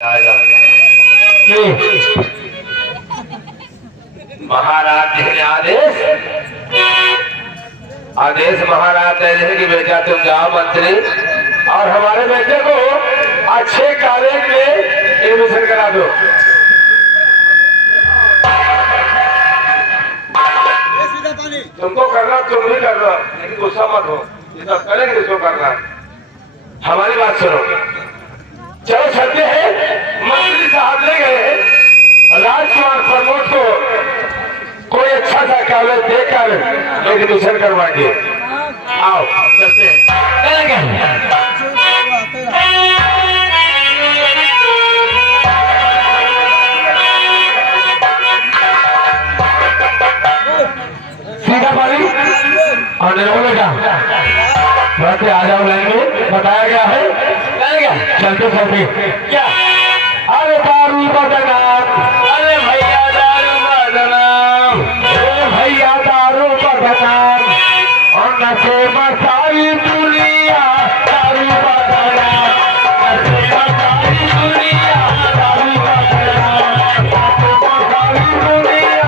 महाराज जी ने आदेश महाराज दे रहे कि बेटा तुम जाओ मंत्री और हमारे बेटे को अच्छे कॉलेज में एडमिशन करा दो। तुमको करना तुम भी कर लो, लेकिन गुस्सा मत हो, जितना करेंगे उसको करना। हमारी बात सुनो, चलो चलते हैं। मंत्री साहब ले गए राजकुमार प्रमोद को कोई अच्छा सा कॉलेज देकर एडमिशन करवाएंगे। आओ चलते हैं। सीधा पानी और निर्मल का वैसे आ जाओ लाइन में, बताया गया है। चलते चलते क्या, अरे दारू बदनाम, अरे भैया दारू बदनाम, अरे भैया दारू बदनाम और नशे में सारी दुनिया दारू बदनाम, नशे में सारी दुनिया दारू बदनाम, सारी दुनिया।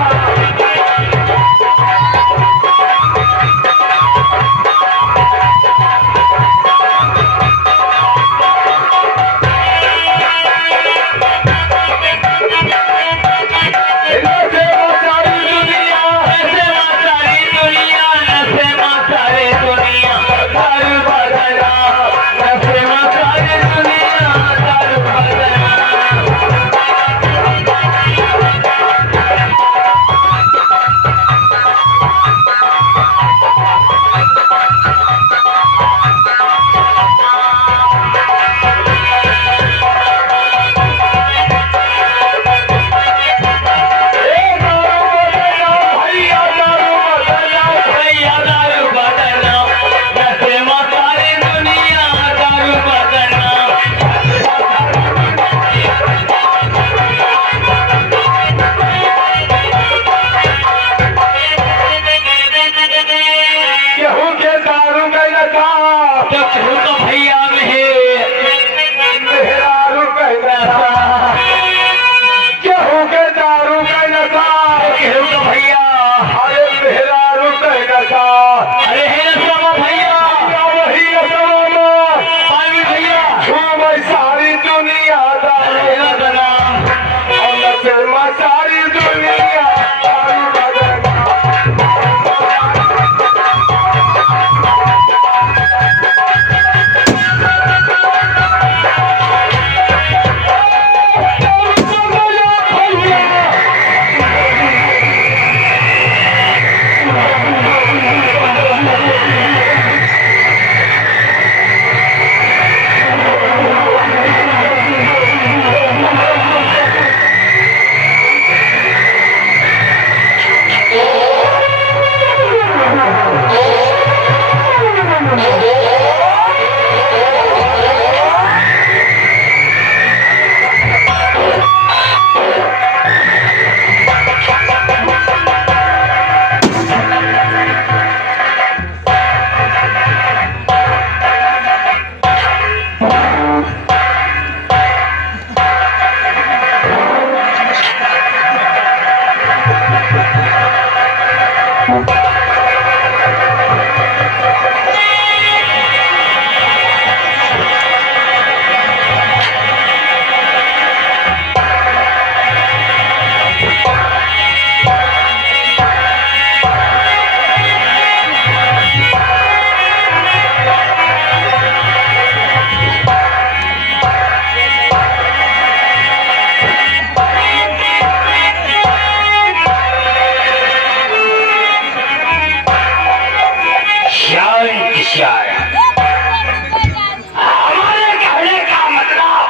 हमारे कहने का मतलब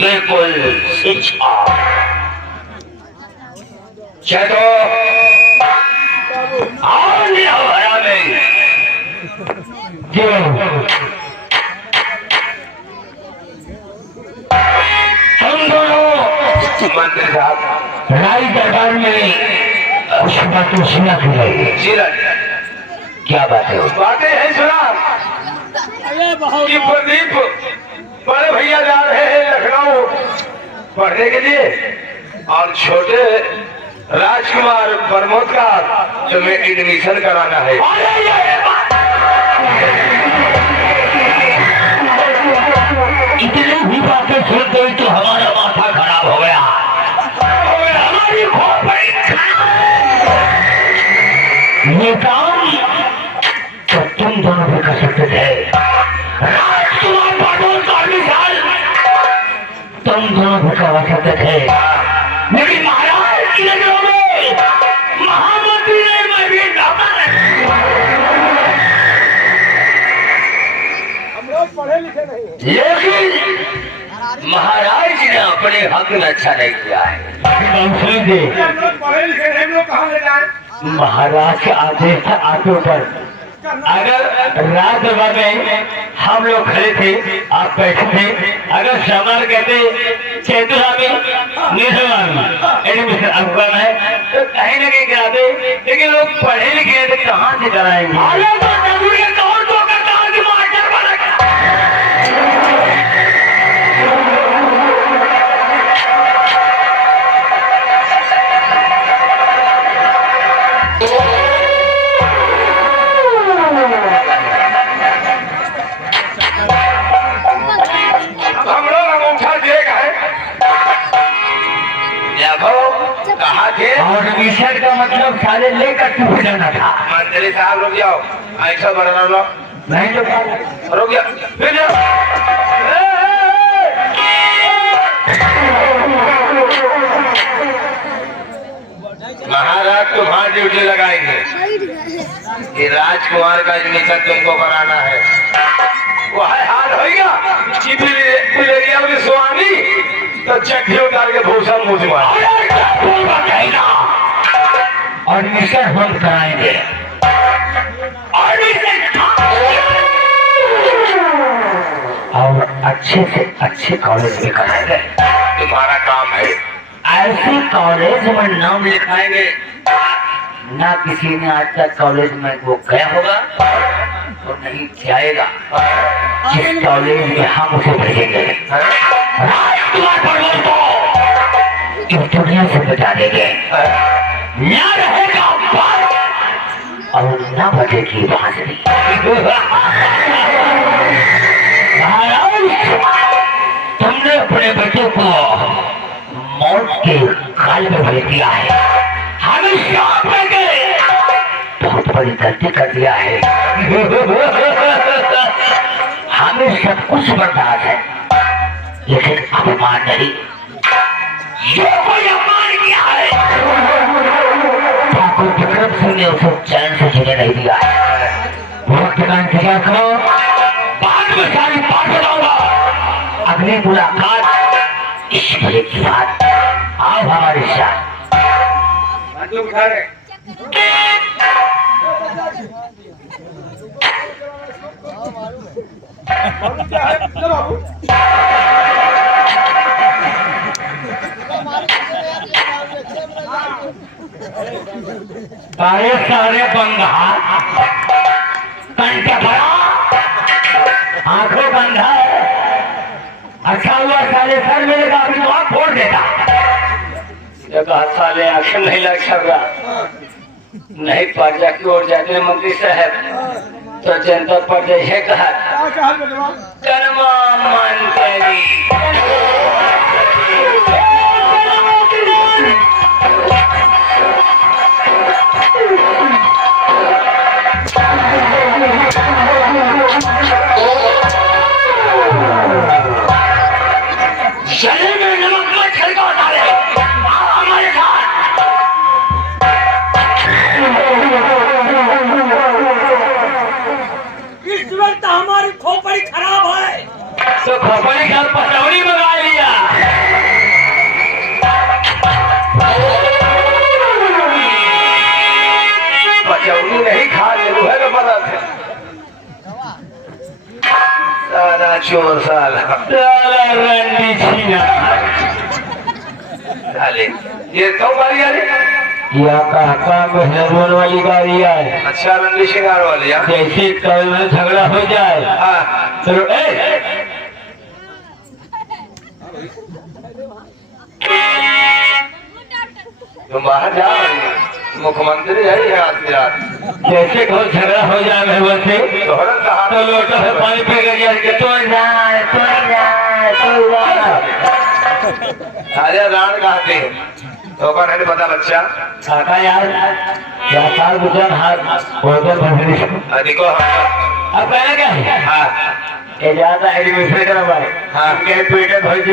बिल्कुल शिक्षा। चलो और हमारा में हम दोनों मंत्री साहब राय दरबार में कुछ बातें सुना खिलाई। क्या बातें बातें हैं सुना कि प्रदीप बड़े भैया जा रहे हैं लखनऊ पढ़ने के लिए, और छोटे राजकुमार प्रमोद का तुम्हें एडमिशन कराना है। इतनी भी बातें सुन गई तो हमारा माथा खराब हो गया, हमारी खोपड़ी ये काम तो तुम दोनों भी कर सकते थे। राजकुमार प्रमोद का मिसाल तुम दोनों भी करवा सकते थे, लेकिन महाराज की नजरों में महामंत्री ने मैं भी हम लोग पढ़े लिखे नहीं हैं। लेकिन महाराज जी ने अपने हक में अच्छा नहीं किया है। हम लोग पढ़े लिखे नहीं, हम लोग कहाँ ले जाए? महाराज के आदेश था ऑटो पर, अगर रात भर में हम लोग खड़े थे, आप बैठे थे, अगर सामान कहते चैतुरा में एडमिशन अफगान है तो कहीं ना कहीं कराते, लेकिन लोग पढ़े लिखे थे कहाँ से कराएंगे? हम लोग अंगूठा देख है, देखो कहा थे और एडमिशन का मतलब साले लेकर टूट जाना था। मंत्री साहब रुक जाओ, ऐसा बढ़ना लो, नहीं तो रुक जाओ, फिर जाओ। महाराज तुम्हारा ड्यूटी लगाएंगे कि राजकुमार का एडमिशन तुमको कराना है। वह हाल हो गया चिपलिया में स्वामी तो चक्की उतार के भूषण मुझ मार एडमिशन हम कराएंगे, और अच्छे से अच्छे कॉलेज में कराएंगे। तुम्हारा काम है। ऐसे कॉलेज में नाम लिखाएंगे ना किसी ने आज तक कॉलेज में वो गया होगा और नहीं जाएगा। जिस कॉलेज में हम उसे भेजेंगे राजकुमार प्रमोद को इस दुनिया से बचा देंगे। न रहेगा बात और न बजेगी बांसुरी। तुमने अपने बेटे को मौत के काल में भेज दिया है, हमें श्राप देके बहुत बड़ी गलती कर दिया है। हमें सब कुछ बर्दाश्त है, लेकिन अपमान नहीं। जो कोई अपमान किया है ठाकुर विक्रम सिंह ने उसे चैन से जीने नहीं दिया है। वक्त का इंतजार करो, बाद में सारी बात बताऊंगा। अगली मुलाकात इस बड़े की बात, आओ हमारे साथ। तुम खा रहे क्या है ना बाबू? सारे सारे बंधा कंटे भरा, आंखों बंधा है। अच्छा हुआ साले सर मेरे का अभी वहां फोड़ देता। कहा साले आंखें नहीं लग सकता, नहीं पर्जा की ओर जाते मंत्री साहब तो जनता पर जैसे कहा क्या हाल है? कर्मा मंत्री शरीर में नमक मत छिड़को डाले, आओ हमारे साथ। इस वक्त हमारी खोपड़ी खराब है तो खोपड़ी का पटौनी मंगा लिया। पचौनी नहीं खा ले है तो पता थे सारा चोर साला रंडी छीना साले। ये कौन गाड़ी आ रही? या काका मेहरबान वाली गाड़ी है। अच्छा रंडी शिकार वाली है। जैसे कल में झगड़ा हो जाए हाँ तो तुम बाहर जा रही हो, मुख्यमंत्री है यहाँ से आज। जैसे कोई झगड़ा हो जाए महबूब से तोहरा सहारा तो लोटा से पानी पी के तो अरे रान कहते हैं तो कौन है पता बच्चा काका यार क्या साल बुझन हाथ भोजन भजन देखो अब पहले क्या है हाँ ये ज्यादा एडमिशन करवाए हाँ के पेट भर